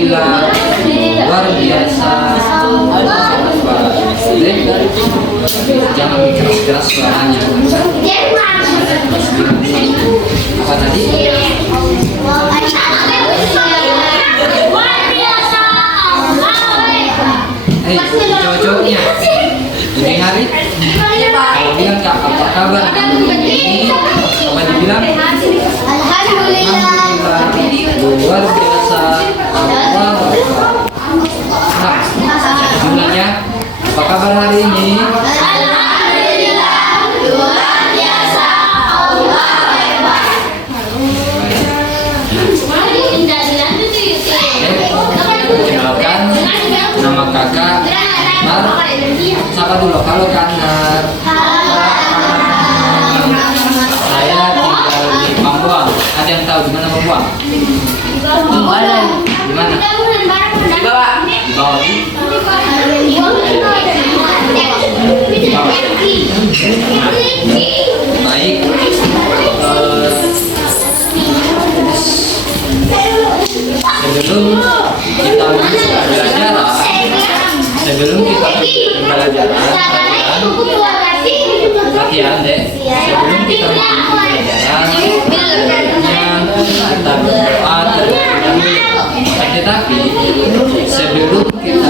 Alhamdulillah, luar biasa. Jangan keras-keras suaranya. Apa tadi? Hei, cowok-cowoknya, ini hari kalau bilang Kak, apa kabar? Ini apa dibilang? Alhamdulillah. Luar biasa. Allah. Nah, jumlahnya apa kabar hari ini? Alhamdulillah, luar biasa. Allah hebat. Perkenalkan, nama kakak Nar. Siapa dulu? Halo Kak Nar. Saya tinggal di Pambuang. Ada yang tahu di mana Pambuang? Di mana? Di bawah. Di bawah. Di bawah. Baik. Sebelum kita belajar, latihan deh. Sebelum kita belajar, kita berdoa terlebih dahulu. Tetapi sebelum kita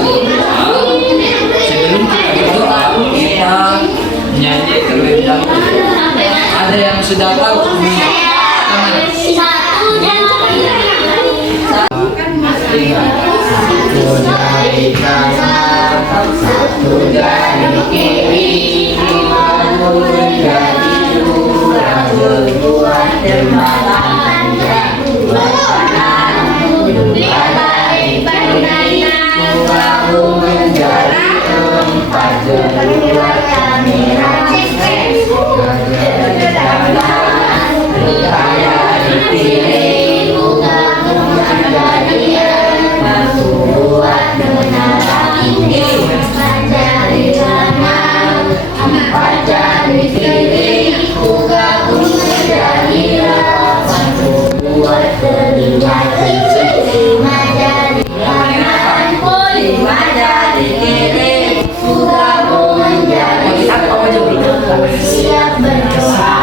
berdoa, kita nyanyi terlebih dahulu. Ada yang sudah tahu? Satu dari kiri, menjadi dua, berbuat dermawan panjang, dua kanan, dua baik pandaian, kamu menjadi empat, berdua kamera cekres, berjalan, berkaya di kiri, kamu menjadi empat, buat menara ini. Empat jari kiri, kamu menjadi delapan, buat telinga kiri, lima jari kanan, lima jari kiri, kamu menjadi sepuluh, siap berdoa.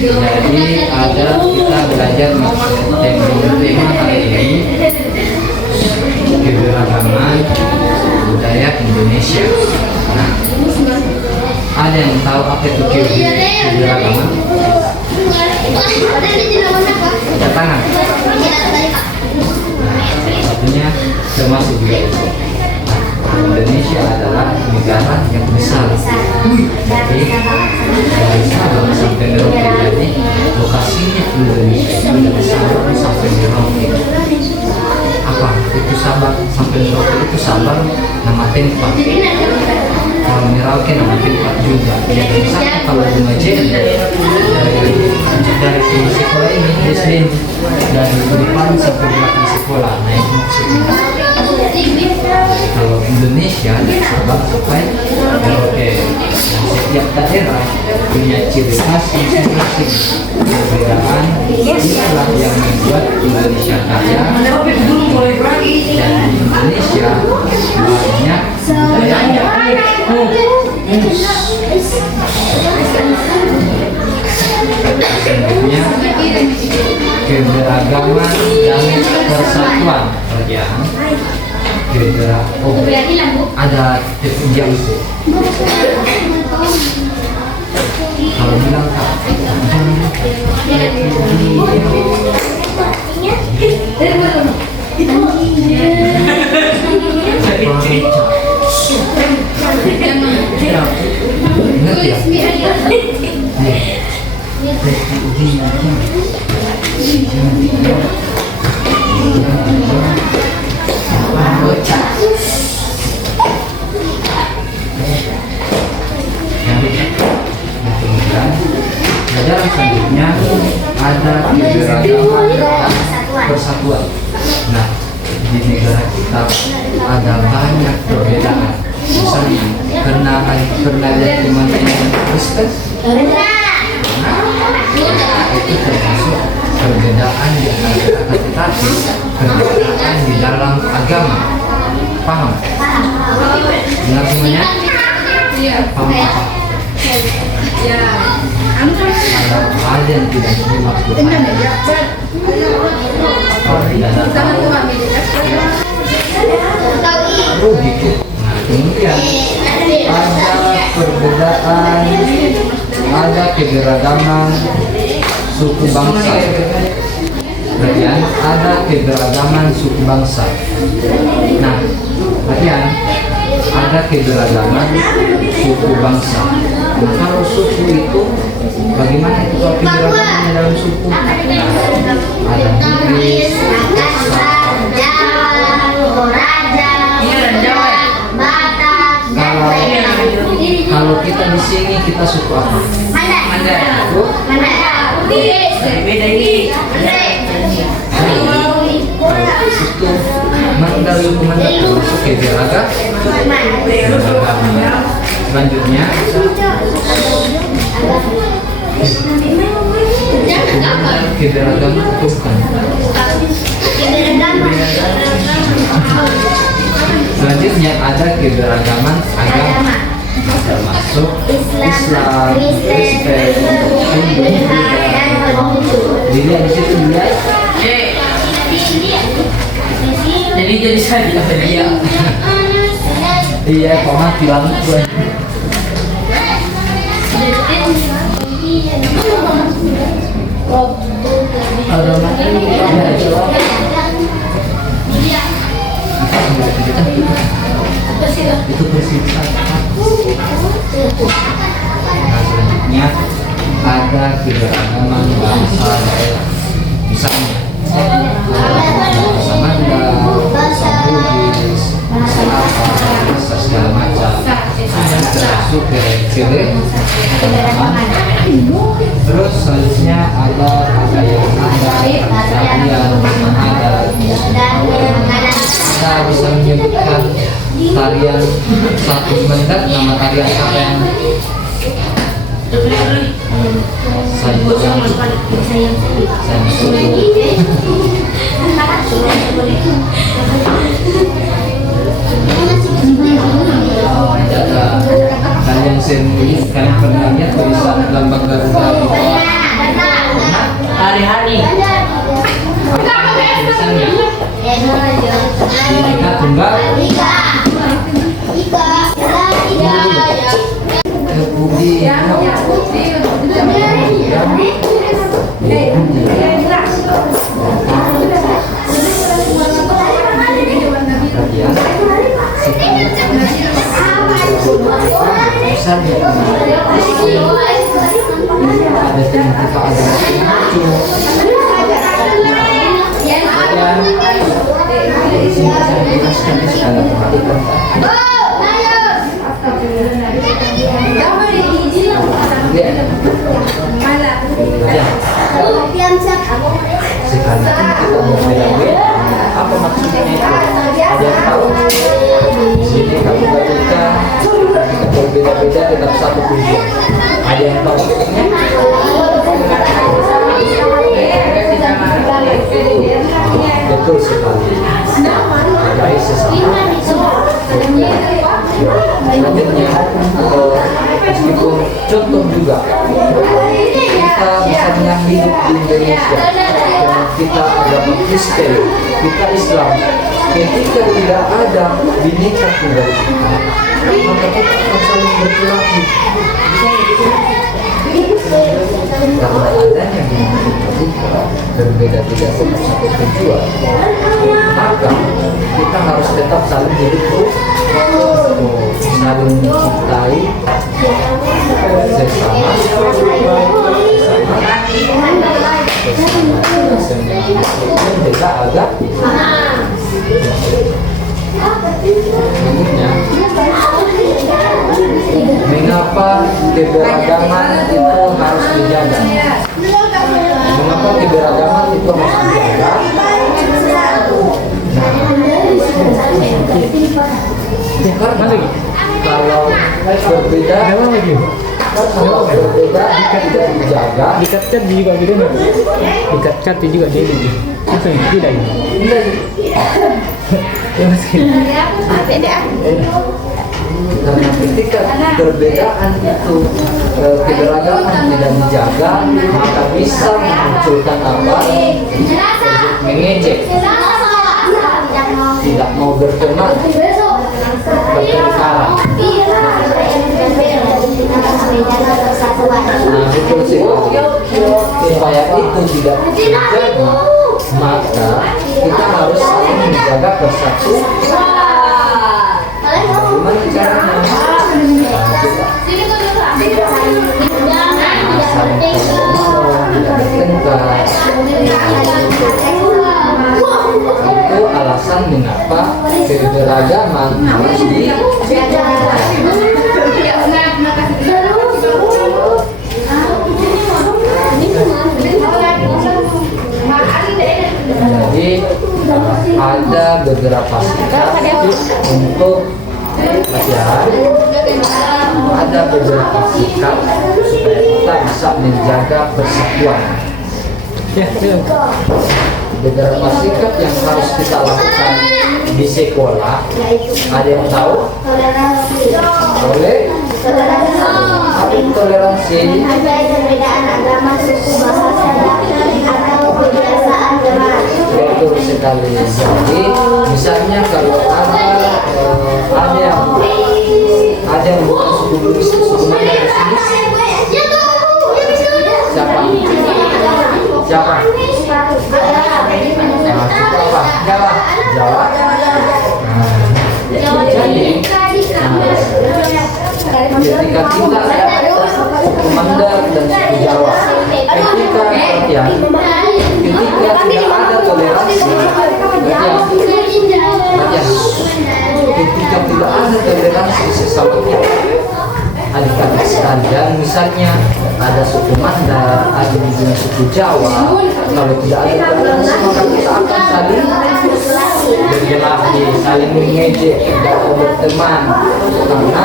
Jadi ada kita belajar tema hari ini keberagaman budaya Indonesia. Nah, ada yang tahu apa itu keberagaman? Ada tangan. termasuk juga itu. Indonesia adalah negara yang besar. Jadi dari Sabang sampai Merauke, jadi lokasinya Indonesia itu dari Sabang sampai Merauke. Apa itu Sabang sampai Merauke? Itu Sabang nama tempat. Kalau Merauke nama tempat juga. Jadi misalnya kalau di Majen dari sekolah ini SD dari depan sampai belakang sekolah, nah itu maksudnya. Kalau Indonesia dari Sabang sampai Merauke, dan setiap daerah punya ciri khas masing-masing. Perbedaan inilah yang membuat Indonesia kaya, dan Indonesia banyak budayanya. Selanjutnya keberagaman dan persatuan. Ada jam itu. Kalau bilang Kak, ingat ya? Pelajaran selanjutnya ada keberagaman dan persatuan. Nah, di negara kita ada banyak perbedaan. Misalnya, pernah lihat pemandangan Kristen? Itu termasuk perbedaan di antara, tetapi perbedaan di dalam agama. Paham? Benar semuanya? Paham apa? Ada yang tidak dimaksud. Kalau tidak tahu, gitu. Nah, kemudian ada perbedaan, ada keberagaman suku bangsa. Kemudian ada keberagaman suku bangsa. Nah, kemudian ada keberagaman suku bangsa. Nah, kalau suku itu bagaimana itu kalau keberagamannya dalam suku? Nah, ada Bugis, kalau kita di sini kita suku apa? Beda ini. Itu Mandal termasuk keberagaman. Selanjutnya keberagaman bukan. Selanjutnya ada keberagaman agama, termasuk Islam, Kristen, Hindu, Buddha. Dilihat di situ dilihat. Jadi saya tidak dia. Iya, kok mati banget gue. Ada mati. Itu persisaan. Nah, selanjutnya ada keberagaman bangsa daerah. Misalnya bahasa Mandal, bahasa Bugis, bahasa apa, bahasa segala macam. Termasuk keberagaman. Terus selanjutnya ada yang kita bisa menyebutkan tarian satu mendat, nama tarian apa yang sayang kalian sendiri, kalian pernah lihat tulisan lambang Garuda di bawah? Hari-hari. Tulisannya Bhinneka Tunggal Ika. ini suka nggak perhatikan kan? Iya. Ya. Sekarang kita mau beda-beda. Apa maksudnya itu? Ada yang tahu? Di sini kamu gak suka, kita berbeda-beda tetap satu tujuan. Ada yang tahu maksudnya? Betul sekali. Ada sesama. Selanjutnya, meskipun contoh juga, kita misalnya hidup di Indonesia, kita agama Kristen, kita Islam, ketika tidak ada bineka tunggal ika, maka kita akan saling berkelahi. Karena adanya bineka tunggal ika, berbeda tidak tetap satu tujuan, maka kita harus tetap saling hidup, saling mencintai sesama, beda agak menurutnya mengapa keberagaman itu harus dijaga? Mengapa keberagaman itu harus dijaga? Kalau berbeda, kalau berbeda tidak dijaga, Dikat cat juga gitu nggak? Dikat cat juga dia gitu. Langsung tidak ya? Ya masih. karena ketika perbedaan itu keberagaman tidak dijaga, maka bisa memunculkan apa? Mengejek, tidak mau berteman, bertengkar. Nah, betul sekali. Supaya itu tidak terjadi, maka kita harus saling menjaga persatuan. Bagaimana caranya? Saling tolong-menolong, tidak bertengkar. Itu alasan mengapa keberagaman harus dijaga. Jadi ada beberapa sikap untuk pelajaran, ada beberapa sikap supaya kita bisa menjaga persatuan. Ya, Beberapa sikap yang harus kita lakukan di sekolah, ada yang tahu? Boleh? Apa itu toleransi? Perbedaan agama, suku, bahasa, atau kebiasaan jemaat. Betul sekali. Jadi misalnya kalau ada yang bukan suku Bugis, suku mana di sini? Siapa? Siapa? Nah, suku apa? Jawa. Jawa. Jadi, ketika kita suku Mandar dan suku Jawa, ketika tidak ada toleransi, ketika tidak ada toleransi sesama kita, adik-adik sekalian, misalnya ada suku Mandar, ada juga suku Jawa, kalau tidak ada toleransi maka kita akan saling berkelahi, saling mengejek, tidak mau berteman, karena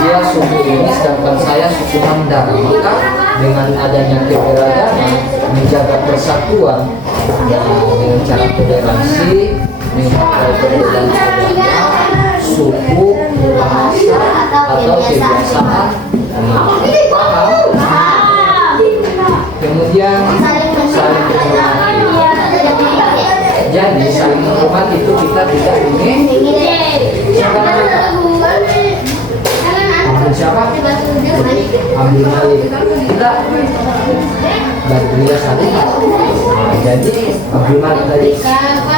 dia suku ini sedangkan saya suku Mandar. Maka dengan adanya keberagaman, menjaga persatuan dengan cara toleransi, dengan perbedaan agama, suku, bahasa, atau kebiasaan. Kemudian saling menghormati. Jadi saling menghormati itu kita tidak ingin ambil siapa? Ambil Malik. Tidak. Badriah saling. Jadi Abdul Malik tadi,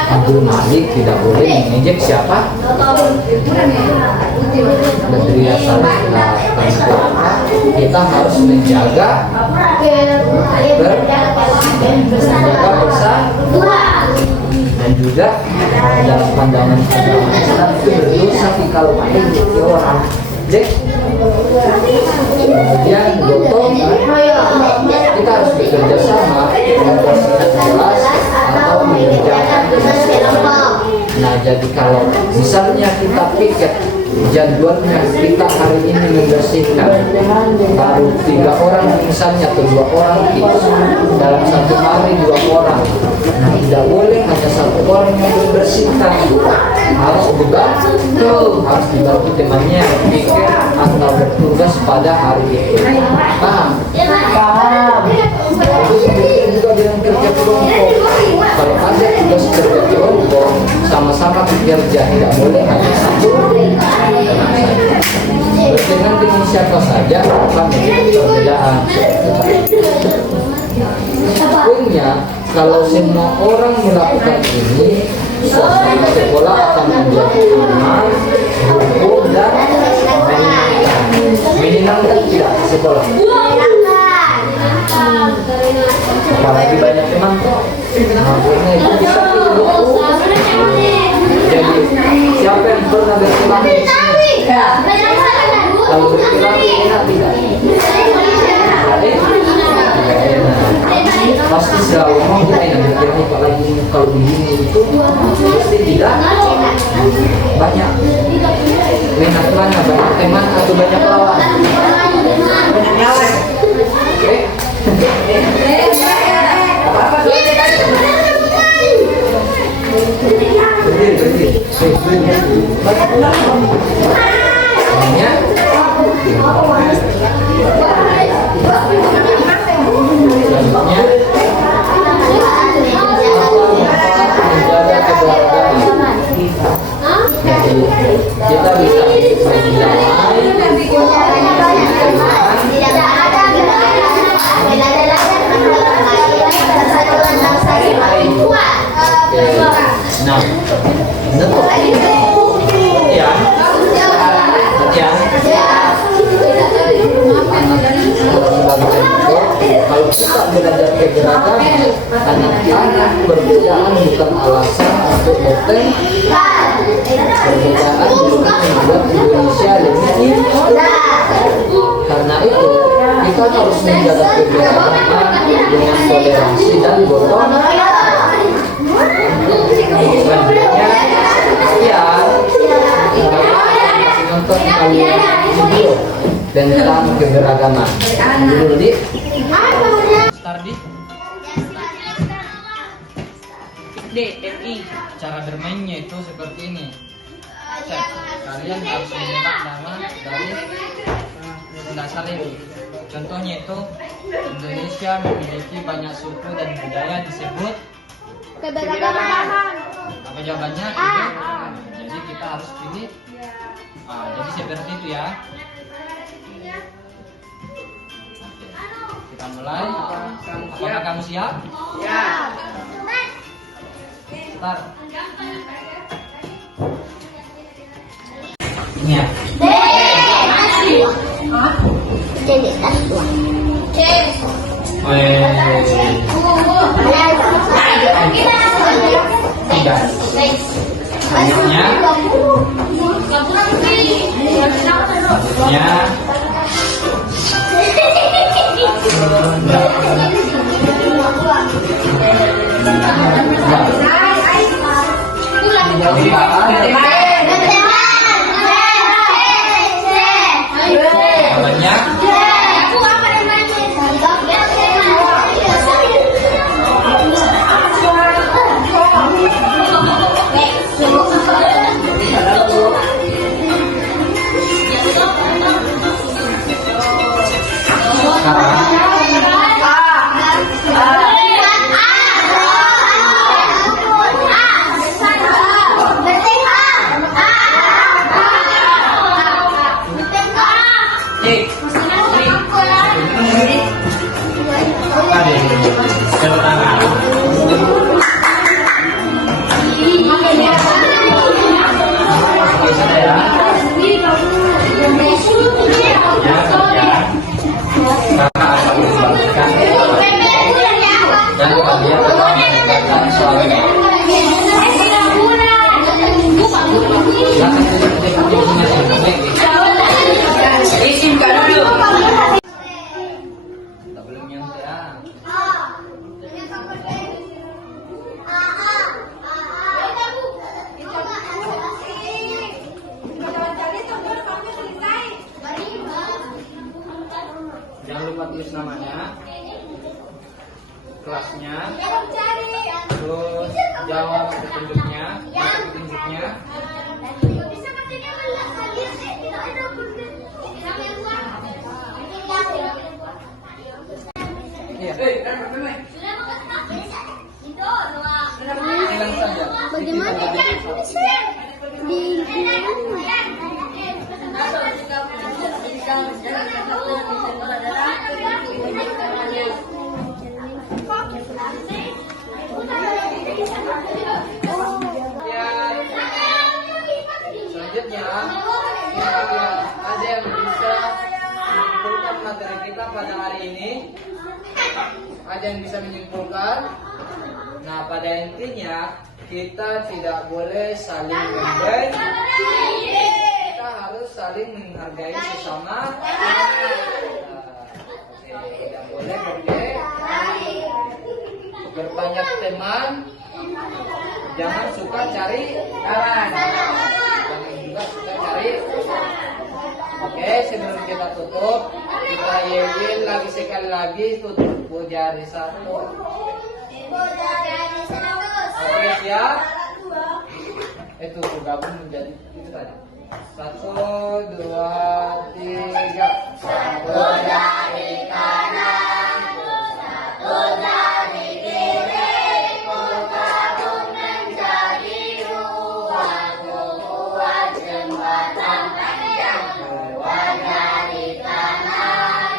Abdul Malik tidak boleh mengejek siapa? Badriah saling. Kita harus menjaga persatuan. Dan juga dalam pandangan agama Islam itu berdosa kalau memiliki orang. Jadi kemudian gotong kita harus bekerja sama dengan bersikap jelas atau mengerjakan dengan kelompok. Nah, jadi kalau misalnya kita piket jadwalnya kita hari ini membersihkan baru 3 orang misalnya atau 2 orang dalam satu hari 2 orang. Nah, tidak boleh hanya 1 orang yang membersihkan, harus dibantu, harus dibantu temannya pikir atau bertugas pada hari itu. Paham? Paham. Juga dengan kerja kelompok. Kalau ada tugas kerja kelompok sama-sama bekerja, tidak boleh hanya satu. Berkenan dengan siapa saja akan menjadi perbedaan. Poinnya, kalau semua orang melakukan ini, suasana sekolah akan menjadi aman, rukun dan menyenangkan. Menyenangkan tidak sekolah? Apalagi banyak teman kok. Makanya itu bisa jadi siapa yang pernah berkelahi di sini? Kalau berkelahi enak tidak? Pasti selalu mau kita berkelahi apalagi kalau begini itu pasti tidak banyak enak mana banyak teman atau banyak lawan? Banyak lawan. Berdiri. Menjaga keberagaman. Kita bisa nah, bentuk ya, kalau kita belajar keberagaman, anak-anak perbedaan bukan alasan untuk bertengkar. Perbedaan bukan membuat Indonesia lebih indah. Karena itu kita harus menjaga keberagaman dengan toleransi dan gotong royong. Selanjutnya, sekian nonton video tentang keberagaman. Dulu di Stardi DNI. Cara bermainnya itu seperti ini. Kalian harus menyimak nama dari dasar ini. Contohnya itu Indonesia memiliki banyak suku dan budaya disebut keberagaman. Apa jawabannya? Jadi kita harus pilih. Jadi seperti itu ya. Oke. Kita mulai. Apakah kamu siap? Siap. Start. Ini ya. Selanjutnya kertasnya, terus jawab petunjuknya. Iya. Hilang saja. Bagaimana cara tulisnya? Selanjutnya, ada yang bisa menyimpulkan materi kita pada hari ini? Ada yang bisa menyimpulkan? Nah, pada intinya kita tidak boleh saling membenci. Kita harus saling menghargai sesama. Tidak boleh berbanyak teman. Jangan suka cari kawan. Jangan juga suka cari. Oke, sebelum kita tutup, kita yel lagi sekali lagi tutup jari satu. Oke, siap? Itu gabung menjadi itu tadi. 1, 2, 3. Satu jari kanan, satu jari kiri, gabung menjadi dua, membuat jembatan panjang. Dua jari kanan,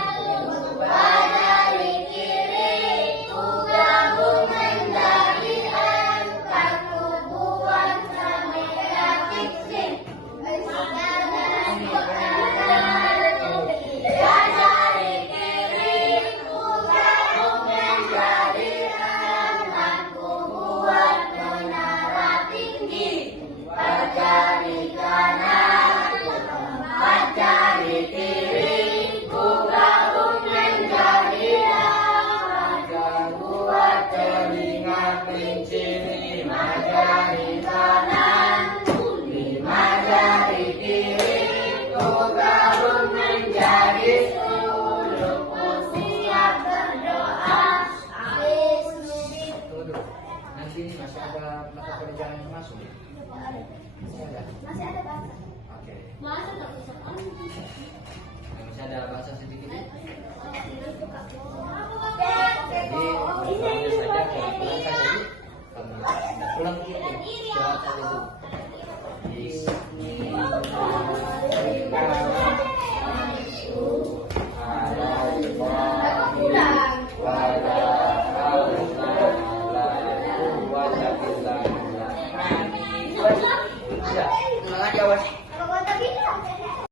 dua jari kiri, gabung menjadi empat, membuat kamera fixing. Nanti ini masih ada mata pelajaran yang masuk. Masih ada bahasa. Oke. Masih Masih ada bahasa sedikit. Jadi Jadi, saja pulang saja. Pulang istirahat saja dulu.